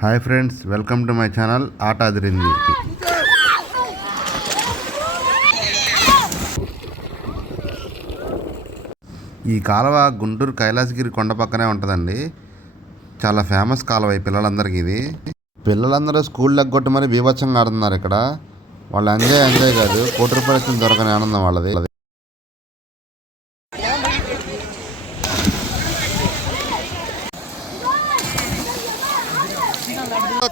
Hi friends, welcome to my channel ఆట అదిరింది. ఈ కాలువ గుంటూరు కైలాసగిరి కొండ పక్కనే ఉంటుందండి. చాలా ఫేమస్ కాలువ ఈ పిల్లలందరికీ. ఇది పిల్లలందరూ స్కూల్ ఎగ్గొట్టి మరి బీభత్సంగా ఆడుతున్నారు ఇక్కడ. వాళ్ళు ఎంజాయ్ కాదు, కోటి రూపాయలు దొరకని ఆనందం వాళ్ళది.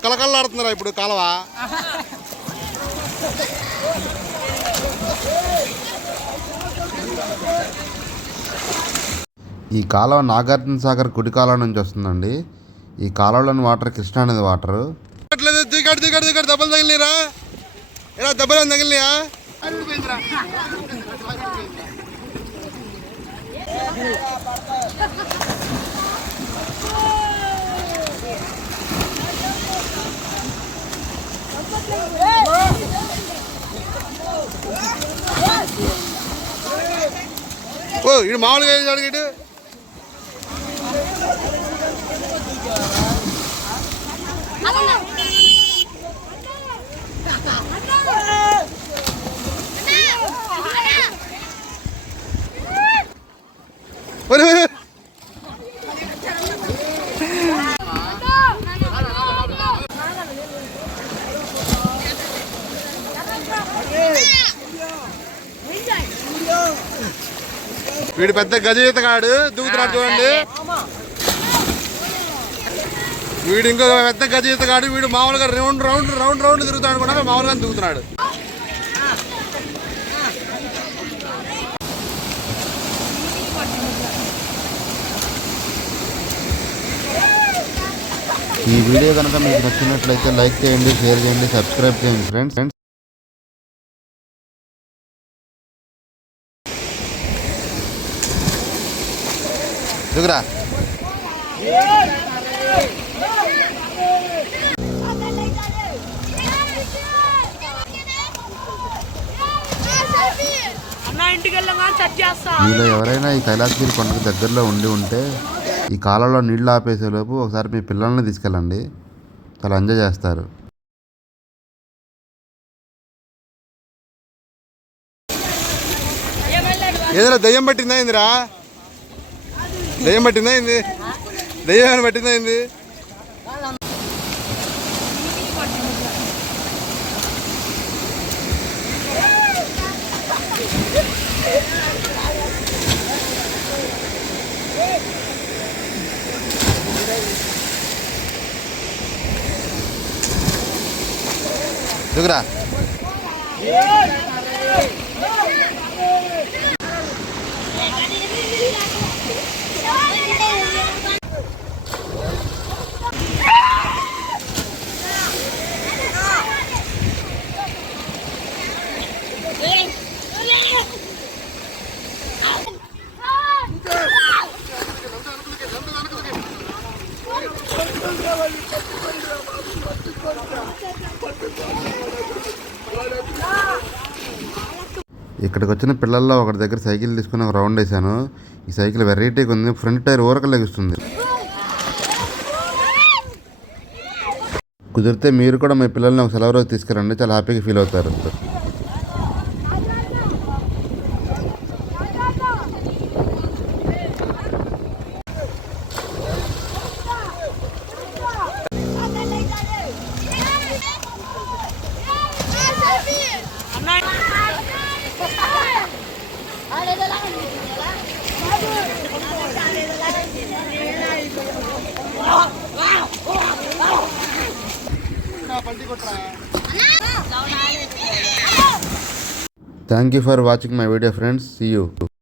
కలకల్లాడుతున్నారా ఇప్పుడు కాలువ? ఈ కాలువ నాగార్జున సాగర్ కుడి కాలువ నుంచి వస్తుందండి. ఈ కాలువలోని వాటర్ కృష్ణా నది వాటర్. దెబ్బలు తగిలిరా, దెబ్బలు తగిలినాయా? ఓ ఇటు మామూలుగా అడిగిటు వీడు పెద్ద గజయితగాడు దూకుతున్నాడు చూడండి. వీడు ఇంకో పెద్ద గజయితగాడు. వీడు మామూలుగా రౌండ్ తిరుగుతాడు కూడా మామూలుగా దూకుతున్నాడు. ఈ వీడియో కనుక మీకు నచ్చినట్లయితే లైక్ చేయండి, షేర్ చేయండి, సబ్స్క్రైబ్ చేయండి ఫ్రెండ్స్. దిగురా. మీలో ఎవరైనా ఈ కైలాసగిరి కొండకు దగ్గరలో ఉంటే ఈ కాలంలో నీళ్లు ఆపేసేలోపు ఒకసారి మీ పిల్లల్ని తీసుకెళ్ళండి. చాలా ఎంజాయ్ చేస్తారు. ఏదైనా దయ్యం పట్టిందా ఏందిరా? దయ్యం పట్టిందా ఏంది? దయ్యం ఏమైనా పట్టిందా ఏంది? దిగురా. ఇక్కడికి వచ్చిన పిల్లల్లో ఒకటి దగ్గర సైకిల్ తీసుకుని ఒక రౌండ్ వేసాను. ఈ సైకిల్ వెరైటీగా ఉంది. ఫ్రంట్ టైర్ ఊరక లెగుస్తుంది. కుదిరితే మీరు కూడా మీ పిల్లల్ని ఒక సెలవు రోజు తీసుకురండి. చాలా హ్యాపీగా ఫీల్ అవుతారు. Thank you for watching my video friends. See you.